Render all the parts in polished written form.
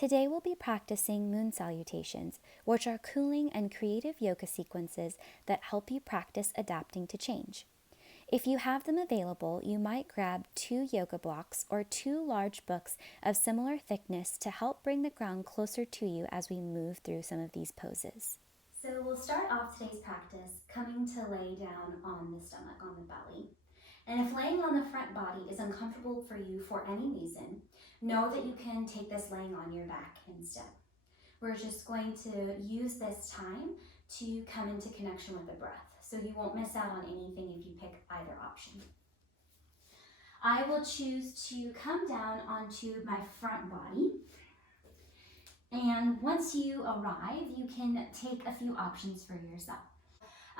Today we'll be practicing moon salutations, which are cooling and creative yoga sequences that help you practice adapting to change. If you have them available, you might grab 2 yoga blocks or 2 large books of similar thickness to help bring the ground closer to you as we move through some of these poses. So we'll start off today's practice coming to lay down on the stomach, on the belly. And if laying on the front body is uncomfortable for you for any reason, know that you can take this laying on your back instead. We're just going to use this time to come into connection with the breath, so you won't miss out on anything if you pick either option. I will choose to come down onto my front body. And once you arrive, you can take a few options for yourself.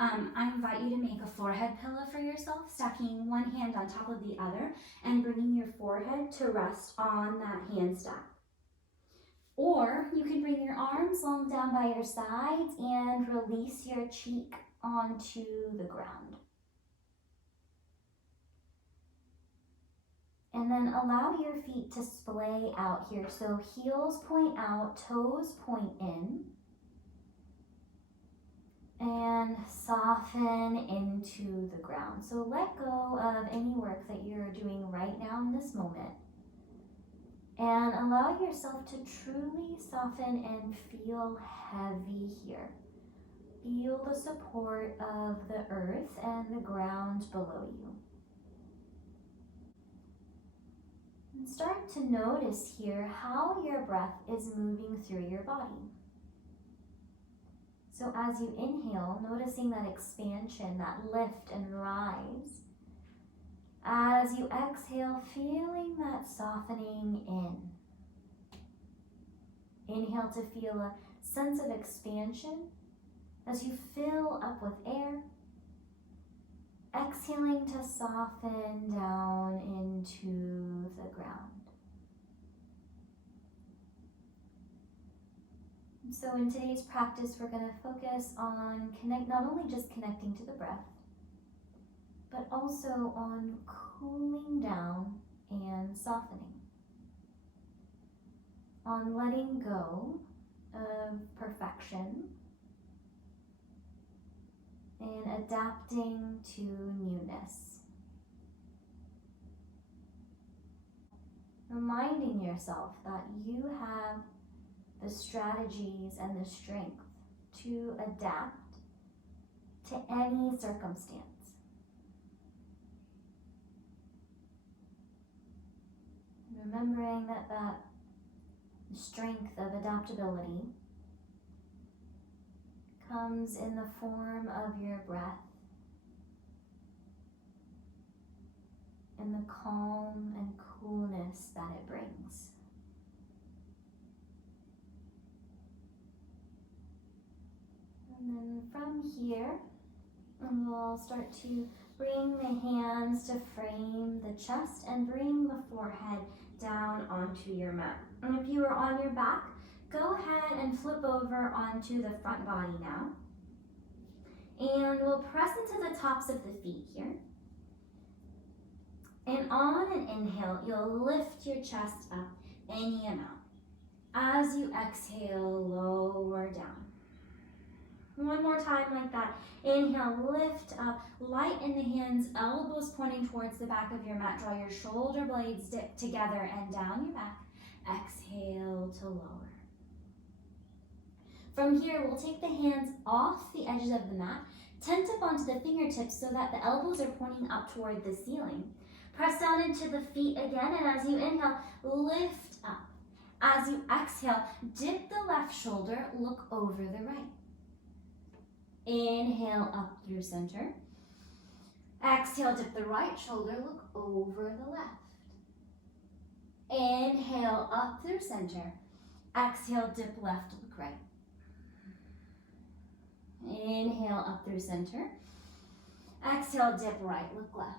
I invite you to make a forehead pillow for yourself, stacking one hand on top of the other and bringing your forehead to rest on that hand stack. Or you can bring your arms long down by your sides and release your cheek onto the ground. And then allow your feet to splay out here. So heels point out, toes point in. And soften into the ground. So let go of any work that you're doing right now in this moment. And allow yourself to truly soften and feel heavy here. Feel the support of the earth and the ground below you. And start to notice here how your breath is moving through your body. So as you inhale, noticing that expansion, that lift and rise. As you exhale, feeling that softening in. Inhale to feel a sense of expansion as you fill up with air. Exhaling to soften down into the ground. So in today's practice, we're going to focus on not only just connecting to the breath, but also on cooling down and softening. On letting go of perfection and adapting to newness. Reminding yourself that you have the strategies and the strength to adapt to any circumstance. Remembering that strength of adaptability comes in the form of your breath and the calm and coolness that it brings. And then from here, we'll start to bring the hands to frame the chest and bring the forehead down onto your mat. And if you are on your back, go ahead and flip over onto the front body now. And we'll press into the tops of the feet here. And on an inhale, you'll lift your chest up any amount. As you exhale, lower down. One more time like that. Inhale, lift up, light in the hands, elbows pointing towards the back of your mat. Draw your shoulder blades dip together and down your back. Exhale to lower. From here, we'll take the hands off the edges of the mat, tent up onto the fingertips so that the elbows are pointing up toward the ceiling. Press down into the feet again, and as you inhale, lift up. As you exhale, dip the left shoulder, look over the right. Inhale up through center. Exhale, dip the right shoulder, look over the left. Inhale up through center. Exhale, dip left, look right. Inhale up through center. Exhale, dip right, look left.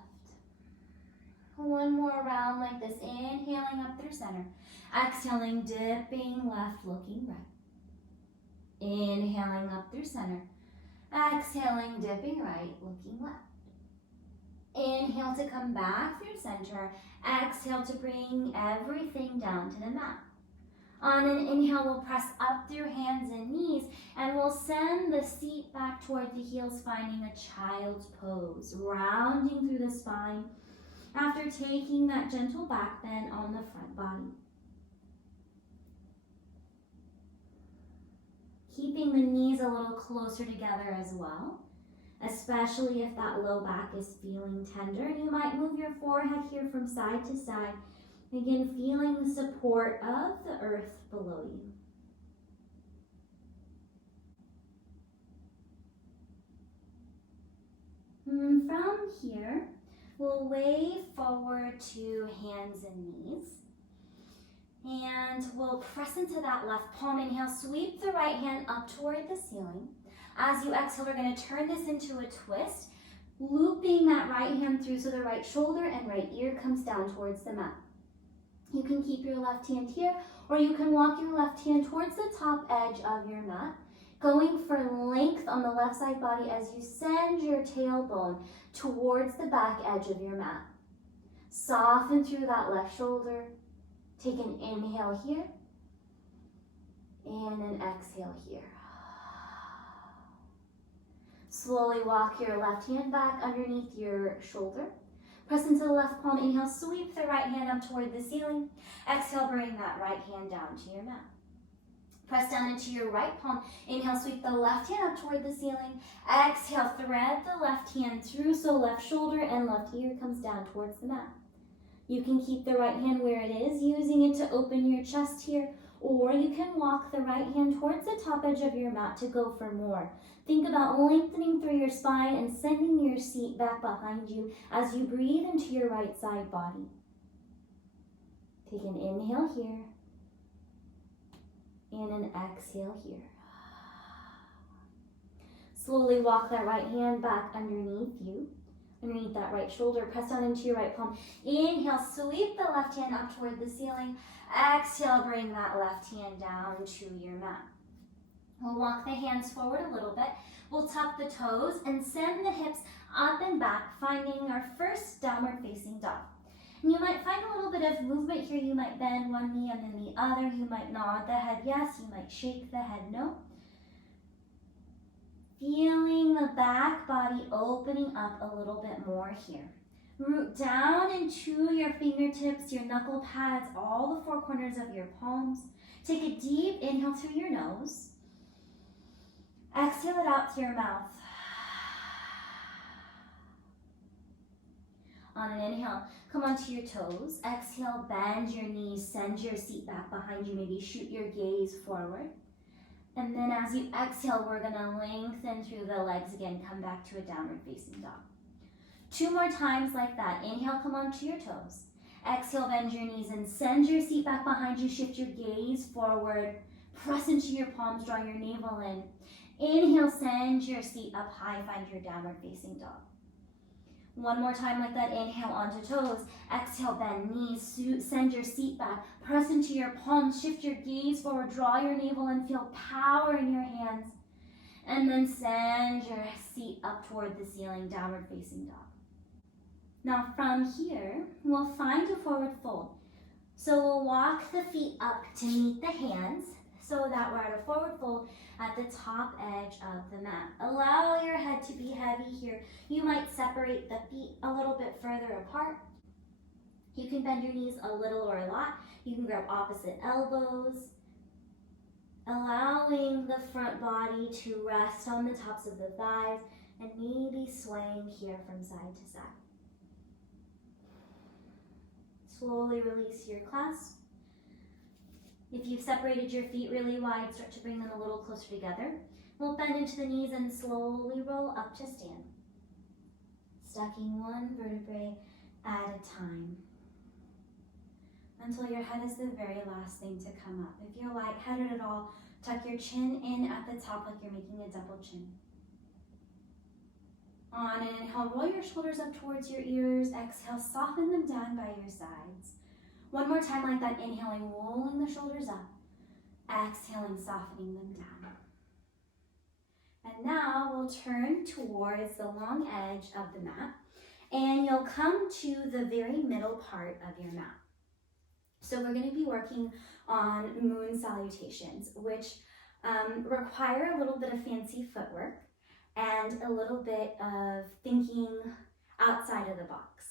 One more round like this. Inhaling up through center. Exhaling, dipping left, looking right. Inhaling up through center. Exhaling, dipping right, looking left. Inhale to come back through center. Exhale to bring everything down to the mat. On an inhale, we'll press up through hands and knees, and we'll send the seat back toward the heels, finding a child's pose, rounding through the spine after taking that gentle back bend on the front body. Keeping the knees a little closer together as well, especially if that low back is feeling tender. You might move your forehead here from side to side. Again, feeling the support of the earth below you. And from here, we'll wave forward to hands and knees. And we'll press into that left palm. Inhale, sweep the right hand up toward the ceiling. As you exhale, we're going to turn this into a twist, looping that right hand through so the right shoulder and right ear comes down towards the mat. You can keep your left hand here, or you can walk your left hand towards the top edge of your mat, going for length on the left side body as you send your tailbone towards the back edge of your mat. Soften through that left shoulder. Take an inhale here and an exhale here. Slowly walk your left hand back underneath your shoulder. Press into the left palm. Inhale, sweep the right hand up toward the ceiling. Exhale, bring that right hand down to your mat. Press down into your right palm. Inhale, sweep the left hand up toward the ceiling. Exhale, thread the left hand through so left shoulder and left ear comes down towards the mat. You can keep the right hand where it is, using it to open your chest here, or you can walk the right hand towards the top edge of your mat to go for more. Think about lengthening through your spine and sending your seat back behind you as you breathe into your right side body. Take an inhale here and an exhale here. Slowly walk that right hand back underneath you. Underneath that right shoulder, press down into your right palm. Inhale, sweep the left hand up toward the ceiling. Exhale, bring that left hand down to your mat. We'll walk the hands forward a little bit. We'll tuck the toes and send the hips up and back, finding our first downward facing dog. And you might find a little bit of movement here. You might bend one knee and then the other. You might nod the head yes. You might shake the head no. Feeling the back body opening up a little bit more here. Root down into your fingertips, your knuckle pads, all the four corners of your palms. Take a deep inhale through your nose. Exhale it out through your mouth. On an inhale, come onto your toes. Exhale, bend your knees, send your seat back behind you. Maybe shoot your gaze forward. And then as you exhale, we're going to lengthen through the legs again. Come back to a downward facing dog. 2 more times like that. Inhale, come onto your toes. Exhale, bend your knees and send your seat back behind you. Shift your gaze forward. Press into your palms, draw your navel in. Inhale, send your seat up high. Find your downward facing dog. 1 more time like that. Inhale onto toes. Exhale, bend knees. Send your seat back. Press into your palms. Shift your gaze forward. Draw your navel and feel power in your hands. And then send your seat up toward the ceiling, downward facing dog. Now from here, we'll find a forward fold. So we'll walk the feet up to meet the hands so that we're at a forward fold at the top edge of the mat. Allow your head to be heavy here. You might separate the feet a little bit further apart. You can bend your knees a little or a lot. You can grab opposite elbows. Allowing the front body to rest on the tops of the thighs and maybe swaying here from side to side. Slowly release your clasp. If you've separated your feet really wide, start to bring them a little closer together. We'll bend into the knees and slowly roll up to stand. Stacking one vertebrae at a time until your head is the very last thing to come up. If you're lightheaded at all, tuck your chin in at the top like you're making a double chin. On an inhale, roll your shoulders up towards your ears. Exhale, soften them down by your sides. 1 more time like that, inhaling, rolling the shoulders up. Exhaling, softening them down. And now we'll turn towards the long edge of the mat, and you'll come to the very middle part of your mat. So we're going to be working on moon salutations, which require a little bit of fancy footwork and a little bit of thinking outside of the box.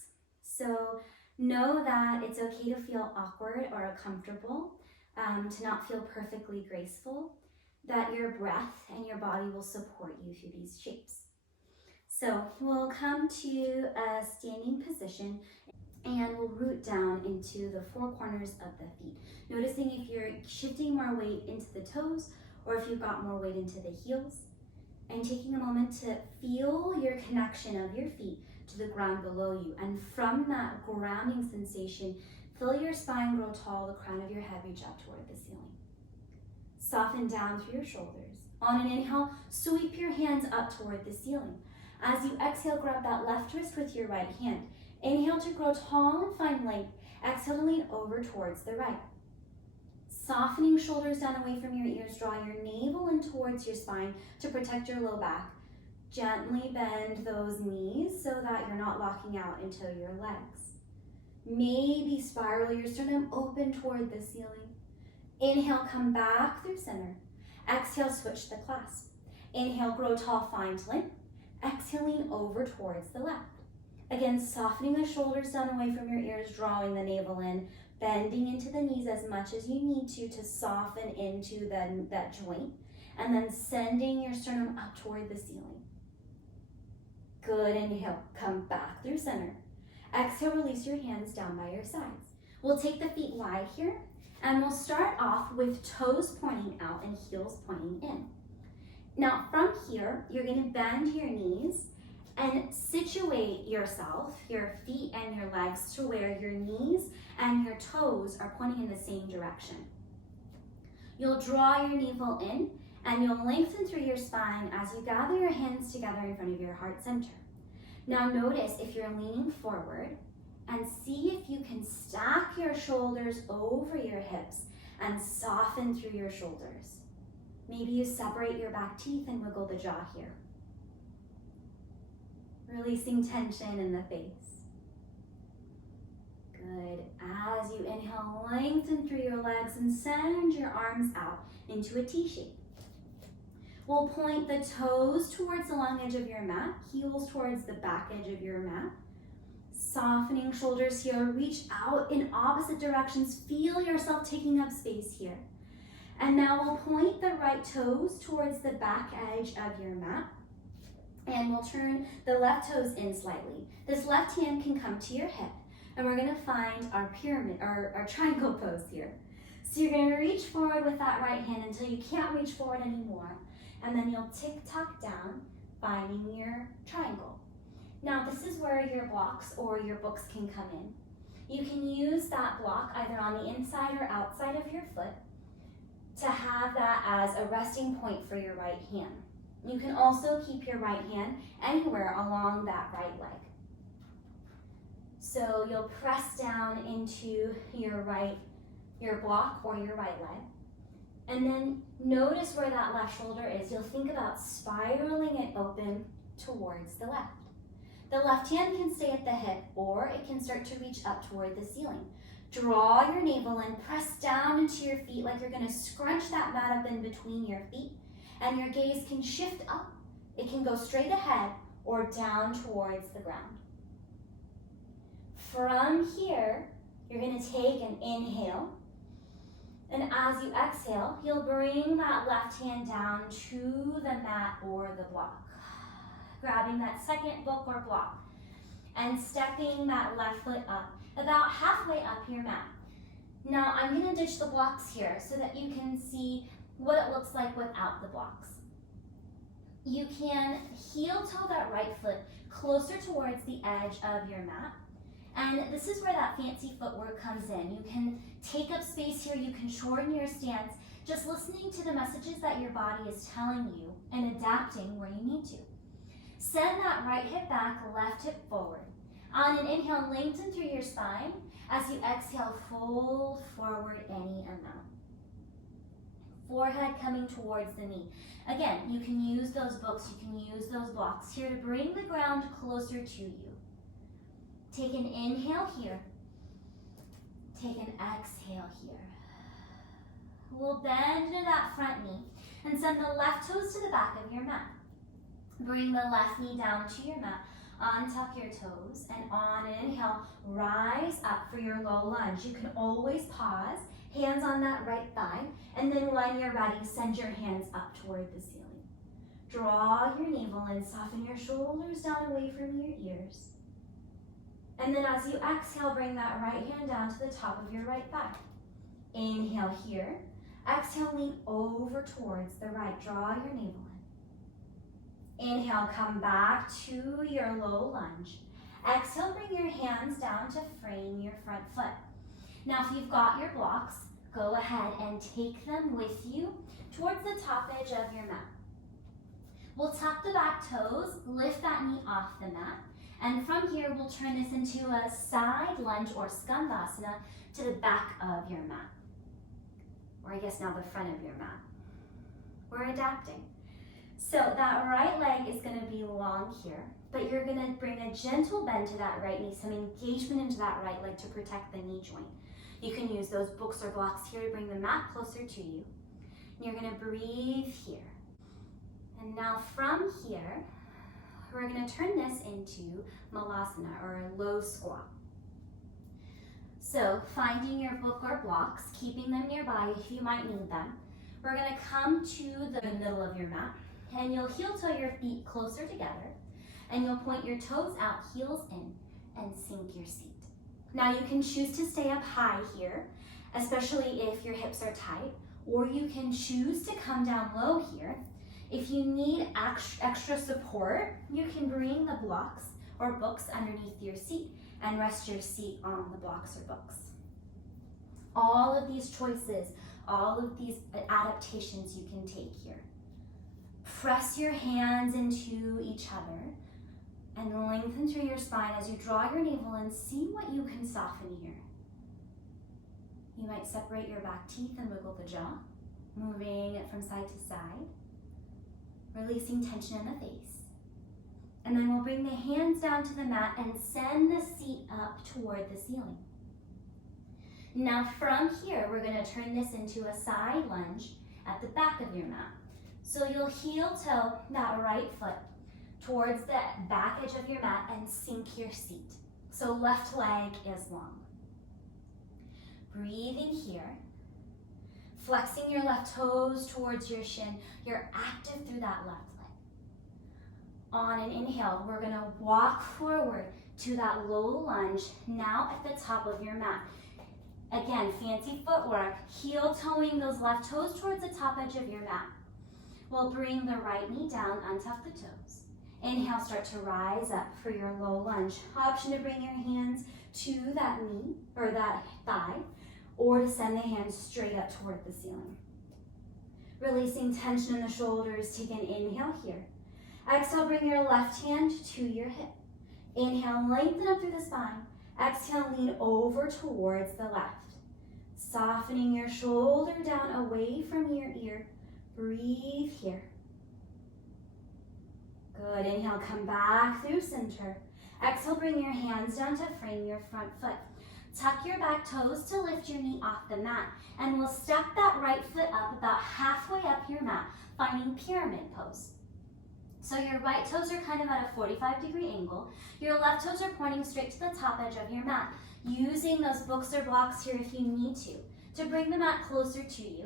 So know that it's okay to feel awkward or uncomfortable, to not feel perfectly graceful, that your breath and your body will support you through these shapes. So we'll come to a standing position and we'll root down into the four corners of the feet. Noticing if you're shifting more weight into the toes or if you've got more weight into the heels. And taking a moment to feel your connection of your feet to the ground below you. And from that grounding sensation, feel your spine grow tall, the crown of your head reach up toward the ceiling. Soften down through your shoulders. On an inhale, sweep your hands up toward the ceiling. As you exhale, grab that left wrist with your right hand. Inhale to grow tall and find length. Exhale to lean over towards the right. Softening shoulders down away from your ears, draw your navel in towards your spine to protect your low back. Gently bend those knees so that you're not locking out into your legs. Maybe spiral your sternum open toward the ceiling. Inhale, come back through center. Exhale, switch the clasp. Inhale, grow tall, find length. Exhale, lean over towards the left. Again, softening the shoulders down away from your ears, drawing the navel in, bending into the knees as much as you need to soften into that joint, and then sending your sternum up toward the ceiling. Good, inhale, come back through center. Exhale, release your hands down by your sides. We'll take the feet wide here, and we'll start off with toes pointing out and heels pointing in. Now from here, you're gonna bend your knees and situate yourself, your feet and your legs, to where your knees and your toes are pointing in the same direction. You'll draw your navel in and you'll lengthen through your spine as you gather your hands together in front of your heart center. Now notice if you're leaning forward and see if you can stack your shoulders over your hips and soften through your shoulders. Maybe you separate your back teeth and wiggle the jaw here. Releasing tension in the face. Good. As you inhale, lengthen through your legs and send your arms out into a T shape. We'll point the toes towards the long edge of your mat, heels towards the back edge of your mat. Softening shoulders here, reach out in opposite directions. Feel yourself taking up space here. And now we'll point the right toes towards the back edge of your mat. And we'll turn the left toes in slightly. This left hand can come to your hip, and we're gonna find our pyramid, or our triangle pose here. So you're gonna reach forward with that right hand until you can't reach forward anymore, and then you'll tick-tock down, finding your triangle. Now this is where your blocks or your books can come in. You can use that block either on the inside or outside of your foot to have that as a resting point for your right hand. You can also keep your right hand anywhere along that right leg. So you'll press down into your block or your right leg. And then notice where that left shoulder is. You'll think about spiraling it open towards the left. The left hand can stay at the hip, or it can start to reach up toward the ceiling. Draw your navel in, press down into your feet like you're gonna scrunch that mat up in between your feet. And your gaze can shift up. It can go straight ahead or down towards the ground. From here, you're gonna take an inhale. And as you exhale, you'll bring that left hand down to the mat or the block. Grabbing that second book or block and stepping that left foot up, about halfway up your mat. Now I'm gonna ditch the blocks here so that you can see what it looks like without the blocks. You can heel toe that right foot closer towards the edge of your mat. And this is where that fancy footwork comes in. You can take up space here, you can shorten your stance, just listening to the messages that your body is telling you and adapting where you need to. Send that right hip back, left hip forward. On an inhale, lengthen through your spine. As you exhale, fold forward any amount. Forehead coming towards the knee. Again, you can use those books, you can use those blocks here to bring the ground closer to you. Take an inhale here. Take an exhale here. We'll bend into that front knee and send the left toes to the back of your mat. Bring the left knee down to your mat. Untuck your toes, and on an inhale, rise up for your low lunge. You can always pause, hands on that right thigh, and then when you're ready, send your hands up toward the ceiling. Draw your navel in, soften your shoulders down away from your ears. And then as you exhale, bring that right hand down to the top of your right thigh. Inhale here. Exhale, lean over towards the right. Draw your navel in. Inhale, come back to your low lunge. Exhale, bring your hands down to frame your front foot. Now, if you've got your blocks, go ahead and take them with you towards the top edge of your mat. We'll tuck the back toes, lift that knee off the mat, and from here, we'll turn this into a side lunge or skandasana to the back of your mat. Or I guess now the front of your mat. We're adapting. So that right leg is going to be long here, but you're going to bring a gentle bend to that right knee, some engagement into that right leg to protect the knee joint. You can use those books or blocks here to bring the mat closer to you. And you're going to breathe here. And now from here, we're going to turn this into malasana, or a low squat. So finding your book or blocks, keeping them nearby if you might need them. We're going to come to the middle of your mat, and you'll heel toe your feet closer together, and you'll point your toes out, heels in, and sink your seat. Now you can choose to stay up high here, especially if your hips are tight, or you can choose to come down low here. If you need extra support, you can bring the blocks or books underneath your seat and rest your seat on the blocks or books. All of these choices, all of these adaptations you can take here. Press your hands into each other and lengthen through your spine as you draw your navel and see what you can soften here. You might separate your back teeth and wiggle the jaw, moving it from side to side, releasing tension in the face. And then we'll bring the hands down to the mat and send the seat up toward the ceiling. Now from here, we're going to turn this into a side lunge at the back of your mat. So you'll heel toe that right foot towards the back edge of your mat and sink your seat. So left leg is long. Breathing here. Flexing your left toes towards your shin. You're active through that left leg. On an inhale, we're going to walk forward to that low lunge, now at the top of your mat. Again, fancy footwork, heel toeing those left toes towards the top edge of your mat. We'll bring the right knee down, untuck the toes. Inhale, start to rise up for your low lunge. Option to bring your hands to that knee or that thigh, or to send the hands straight up toward the ceiling. Releasing tension in the shoulders, take an inhale here. Exhale, bring your left hand to your hip. Inhale, lengthen up through the spine. Exhale, lean over towards the left. Softening your shoulder down away from your ear. Breathe here. Good, inhale, come back through center. Exhale, bring your hands down to frame your front foot. Tuck your back toes to lift your knee off the mat, and we'll step that right foot up about halfway up your mat, finding pyramid pose. So your right toes are kind of at a 45-degree angle. Your left toes are pointing straight to the top edge of your mat, using those books or blocks here if you need to bring the mat closer to you.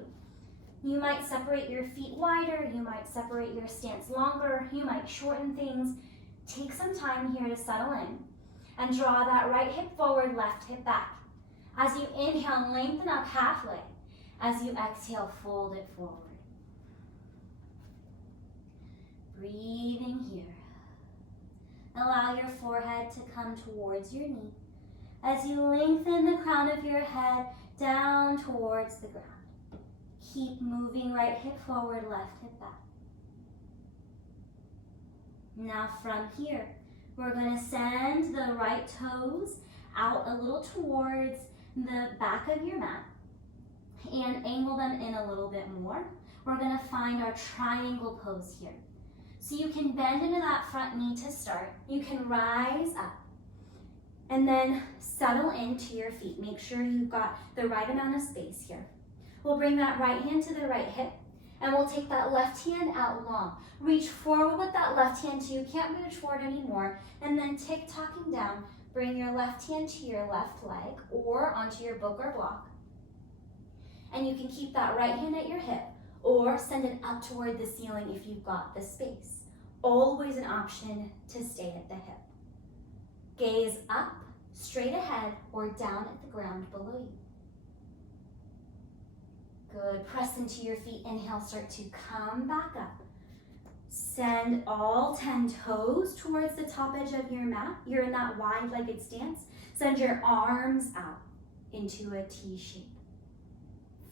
You might separate your feet wider, you might separate your stance longer, you might shorten things. Take some time here to settle in and draw that right hip forward, left hip back. As you inhale, lengthen up halfway. As you exhale, fold it forward. Breathing here. Allow your forehead to come towards your knee as you lengthen the crown of your head down towards the ground. Keep moving, right hip forward, left hip back. Now from here, we're going to send the right toes out a little towards the back of your mat and angle them in a little bit more. We're going to find our triangle pose here. So you can bend into that front knee to start. You can rise up. And then settle into your feet. Make sure you've got the right amount of space here. We'll bring that right hand to the right hip, and we'll take that left hand out long. Reach forward with that left hand till you can't reach forward anymore, and then tick-tocking down. Bring your left hand to your left leg or onto your book or block. And you can keep that right hand at your hip or send it up toward the ceiling if you've got the space. Always an option to stay at the hip. Gaze up, straight ahead, or down at the ground below you. Good. Press into your feet. Inhale, start to come back up. Send all 10 toes towards the top edge of your mat. You're in that wide-legged stance. Send your arms out into a T shape.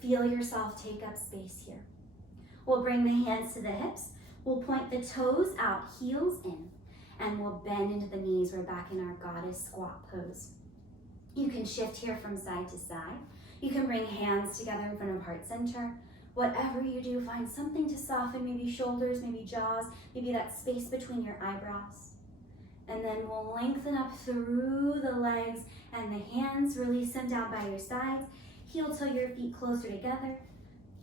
Feel yourself take up space here. We'll bring the hands to the hips. We'll point the toes out, heels in, and we'll bend into the knees. We're back in our goddess squat pose. You can shift here from side to side. You can bring hands together in front of heart center. Whatever you do, find something to soften, maybe shoulders, maybe jaws, maybe that space between your eyebrows. And then we'll lengthen up through the legs and the hands. Release them down by your sides. Heel toe your feet closer together,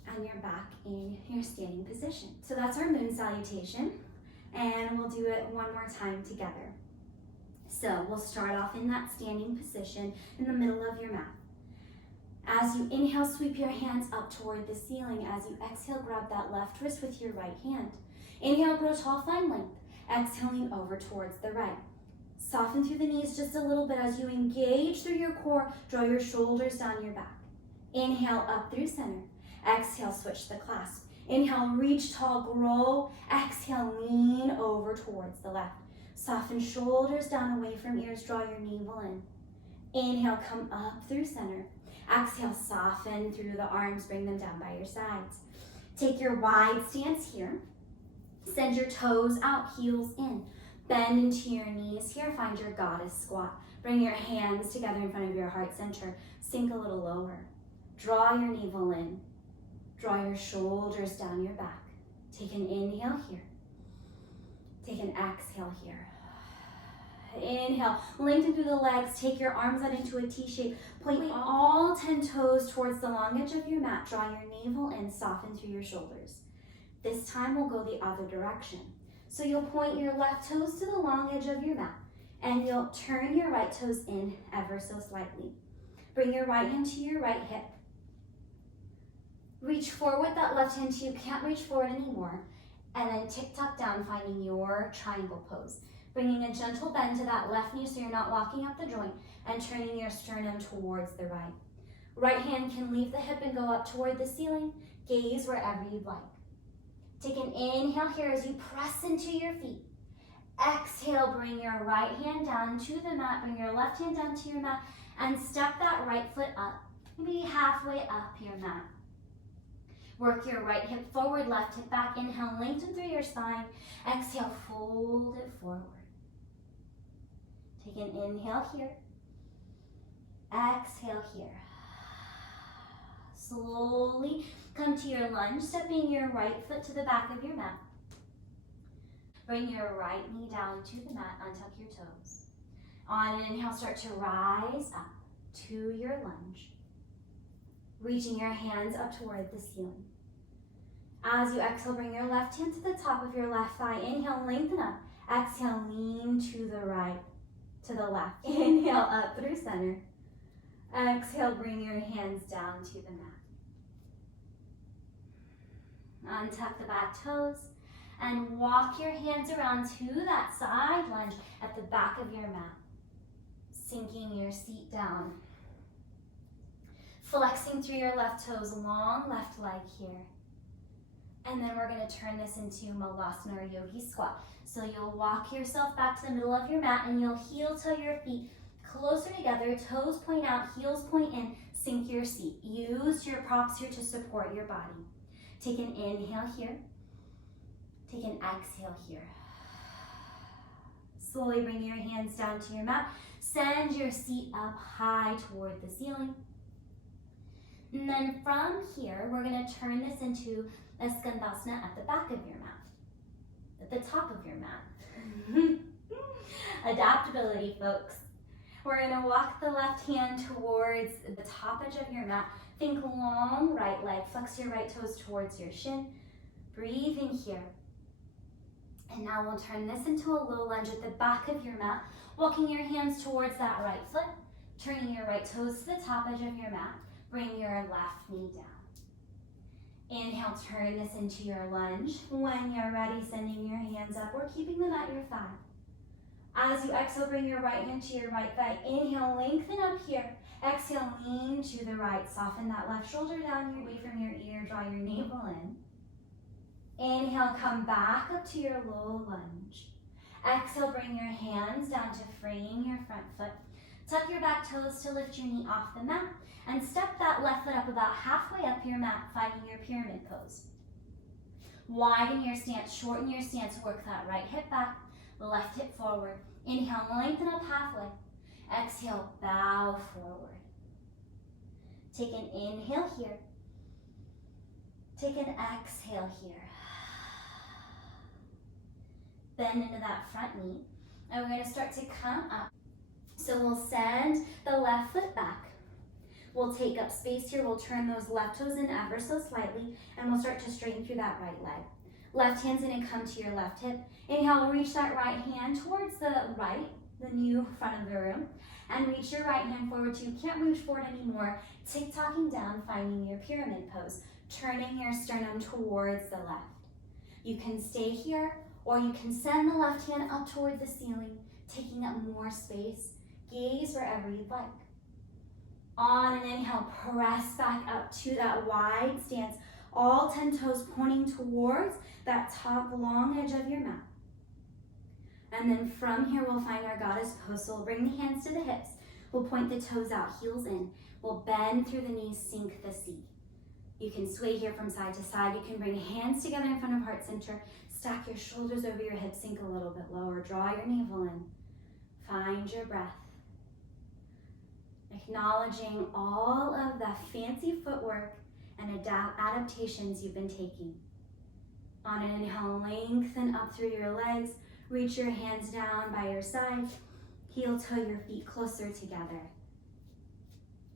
and you're back in your standing position. So that's our moon salutation, and we'll do it one more time together. So we'll start off in that standing position in the middle of your mat. As you inhale, sweep your hands up toward the ceiling. As you exhale, grab that left wrist with your right hand. Inhale, grow tall, find length. Exhaling over towards the right. Soften through the knees just a little bit as you engage through your core. Draw your shoulders down your back. Inhale, up through center. Exhale, switch the clasp. Inhale, reach tall, grow. Exhale, lean over towards the left. Soften shoulders down away from ears. Draw your navel in. Inhale, come up through center. Exhale, soften through the arms. Bring them down by your sides. Take your wide stance here. Send your toes out, heels in. Bend into your knees here. Find your goddess squat. Bring your hands together in front of your heart center. Sink a little lower. Draw your navel in. Draw your shoulders down your back. Take an inhale here. Take an exhale here. Inhale, lengthen through the legs. Take your arms out into a T shape. Point all 10 toes towards the long edge of your mat. Draw your navel in, soften through your shoulders. This time we'll go the other direction. So you'll point your left toes to the long edge of your mat, and you'll turn your right toes in ever so slightly. Bring your right hand to your right hip. Reach forward with that left hand till you can't reach forward anymore, and then tick-tock down, finding your triangle pose. Bringing a gentle bend to that left knee so you're not walking up the joint, and turning your sternum towards the right. Right hand can leave the hip and go up toward the ceiling. Gaze wherever you'd like. Take an inhale here as you press into your feet. Exhale, bring your right hand down to the mat, bring your left hand down to your mat, and step that right foot up, maybe halfway up your mat. Work your right hip forward, left hip back. Inhale, lengthen through your spine. Exhale, fold it forward. Take an inhale here. Exhale here. Slowly come to your lunge, stepping your right foot to the back of your mat. Bring your right knee down to the mat, untuck your toes. On an inhale, start to rise up to your lunge, reaching your hands up toward the ceiling. As you exhale, bring your left hand to the top of your left thigh. Inhale, lengthen up. Exhale, lean to the right, to the left. Inhale, up through center. Exhale, bring your hands down to the mat. Untuck the back toes and walk your hands around to that side lunge at the back of your mat, sinking your seat down. Flexing through your left toes, long left leg here. And then we're going to turn this into Malasana or Yogi squat. So you'll walk yourself back to the middle of your mat and you'll heel toe your feet closer together, toes point out, heels point in, sink your seat. Use your props here to support your body. Take an inhale here. Take an exhale here. Slowly bring your hands down to your mat. Send your seat up high toward the ceiling. And then from here, we're going to turn this into a Skandasana at the back of your mat, at the top of your mat. Adaptability, folks. We're gonna walk the left hand towards the top edge of your mat. Think long right leg. Flex your right toes towards your shin. Breathe in here. And now we'll turn this into a low lunge at the back of your mat, walking your hands towards that right foot, turning your right toes to the top edge of your mat. Bring your left knee down. Inhale, turn this into your lunge. When you're ready, sending your hands up or keeping them at your thigh. As you exhale, bring your right hand to your right thigh. Inhale, lengthen up here. Exhale, lean to the right. Soften that left shoulder down away from your ear. Draw your navel in. Inhale, come back up to your low lunge. Exhale, bring your hands down to frame your front foot. Tuck your back toes to lift your knee off the mat and step that left foot up about halfway up your mat, finding your pyramid pose. Widen your stance, shorten your stance, work that right hip back, left hip forward. Inhale, lengthen up halfway. Exhale, bow forward. Take an inhale here. Take an exhale here. Bend into that front knee. And we're going to start to come up. So we'll send the left foot back. We'll take up space here. We'll turn those left toes in ever so slightly, and we'll start to straighten through that right leg. Left hand's going to come to your left hip. Inhale, reach that right hand towards the right, the new front of the room, and reach your right hand forward too. You can't reach forward anymore. Tick-tocking down, finding your pyramid pose, turning your sternum towards the left. You can stay here, or you can send the left hand up toward the ceiling, taking up more space. Gaze wherever you'd like. On an inhale, press back up to that wide stance, all 10 toes pointing towards that top long edge of your mat. And then from here, we'll find our goddess pose. So we'll bring the hands to the hips. We'll point the toes out, heels in. We'll bend through the knees, sink the seat. You can sway here from side to side. You can bring hands together in front of heart center. Stack your shoulders over your hips, sink a little bit lower. Draw your navel in. Find your breath. Acknowledging all of the fancy footwork and adaptations you've been taking. On an inhale, lengthen up through your legs. Reach your hands down by your side. Heel toe your feet closer together.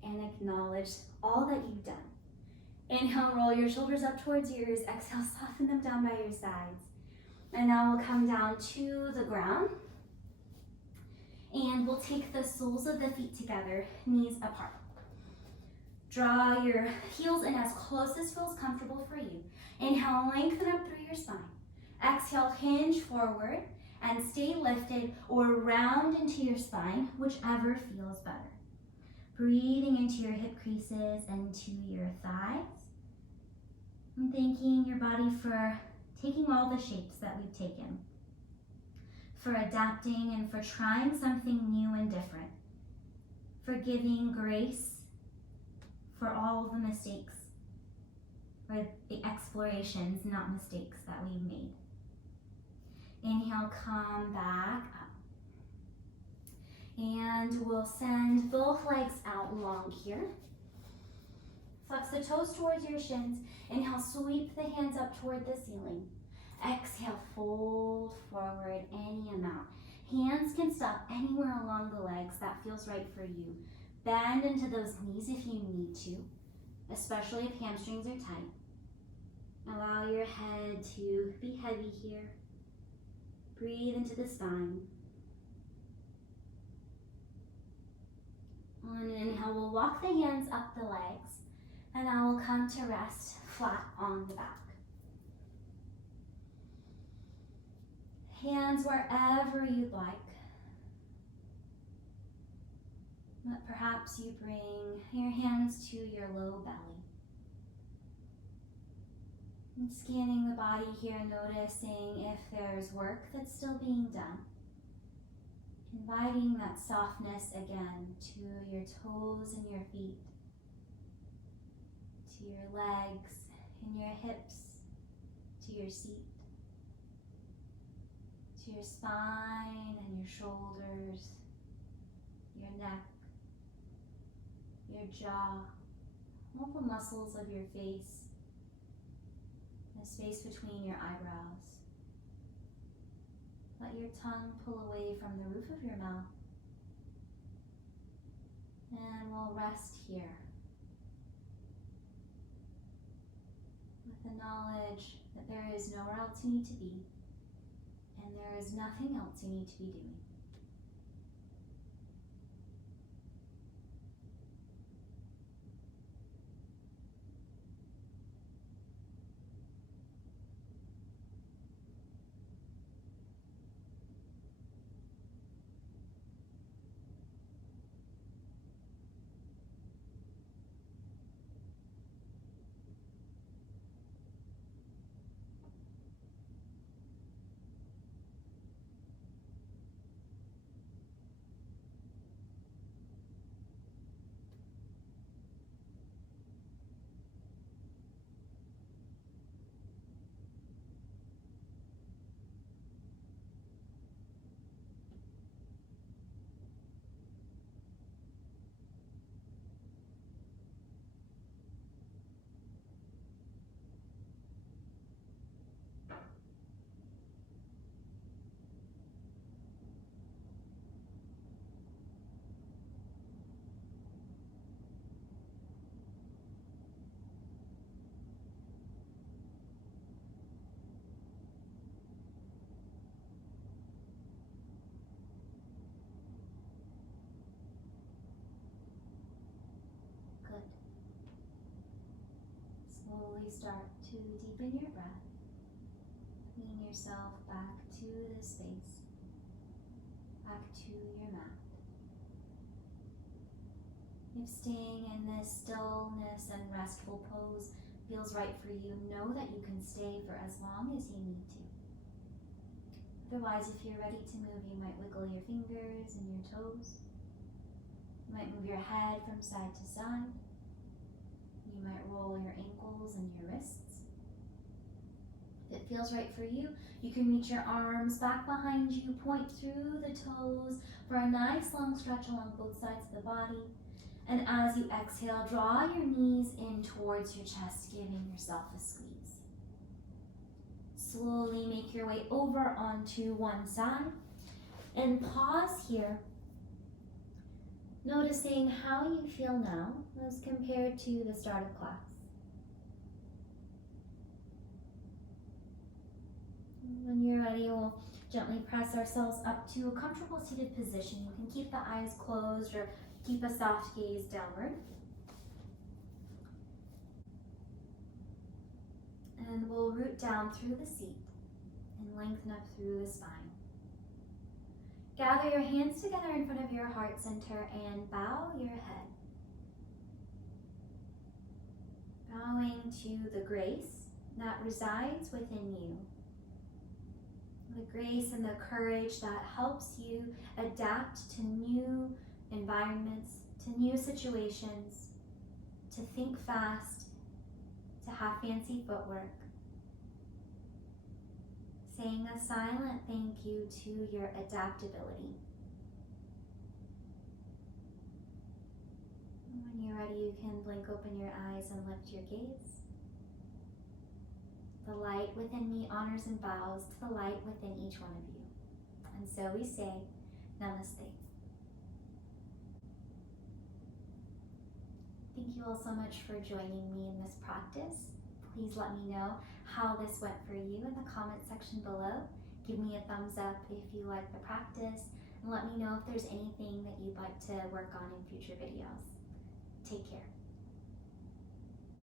And acknowledge all that you've done. Inhale, roll your shoulders up towards your ears. Exhale, soften them down by your sides. And now we'll come down to the ground. And we'll take the soles of the feet together, knees apart. Draw your heels in as close as feels comfortable for you. Inhale, lengthen up through your spine. Exhale, hinge forward and stay lifted or round into your spine, whichever feels better. Breathing into your hip creases and to your thighs. And thanking your body for taking all the shapes that we've taken, for adapting and for trying something new and different, for giving grace for all the mistakes, or the explorations, not mistakes, that we've made. Inhale, come back up. And we'll send both legs out long here. Flex the toes towards your shins. Inhale, sweep the hands up toward the ceiling. Exhale, fold forward any amount. Hands can stop anywhere along the legs that feels right for you. Bend into those knees if you need to, especially if hamstrings are tight. Allow your head to be heavy here. Breathe into the spine. On an inhale, we'll walk the hands up the legs, and now we'll come to rest flat on the back. Hands wherever you'd like. But perhaps you bring your hands to your low belly. And scanning the body here, noticing if there's work that's still being done. Inviting that softness again to your toes and your feet, to your legs and your hips, to your seat, to your spine and your shoulders, your neck, your jaw, all the muscles of your face, the space between your eyebrows. Let your tongue pull away from the roof of your mouth. And we'll rest here with the knowledge that there is nowhere else you need to be and there is nothing else you need to be doing. Good. Slowly start to deepen your breath. Lean yourself back to the space, back to your mat. If staying in this stillness and restful pose feels right for you, know that you can stay for as long as you need to. Otherwise, if you're ready to move, you might wiggle your fingers and your toes. You might move your head from side to side. You might roll your ankles and your wrists. If it feels right for you, you can reach your arms back behind you, point through the toes for a nice long stretch along both sides of the body. And as you exhale, draw your knees in towards your chest, giving yourself a squeeze. Slowly make your way over onto one side and pause here, noticing how you feel now as compared to the start of class. When you're ready, we'll gently press ourselves up to a comfortable seated position. You can keep the eyes closed or keep a soft gaze downward. And we'll root down through the seat and lengthen up through the spine. Gather your hands together in front of your heart center and bow your head. Bowing to the grace that resides within you. The grace and the courage that helps you adapt to new environments, to new situations, to think fast, to have fancy footwork. Saying a silent thank you to your adaptability. When you're ready, you can blink open your eyes and lift your gaze. The light within me honors and bows to the light within each one of you. And so we say, Namaste. Thank you all so much for joining me in this practice. Please let me know how this went for you in the comment section below. Give me a thumbs up if you like the practice, and let me know if there's anything that you'd like to work on in future videos. Take care.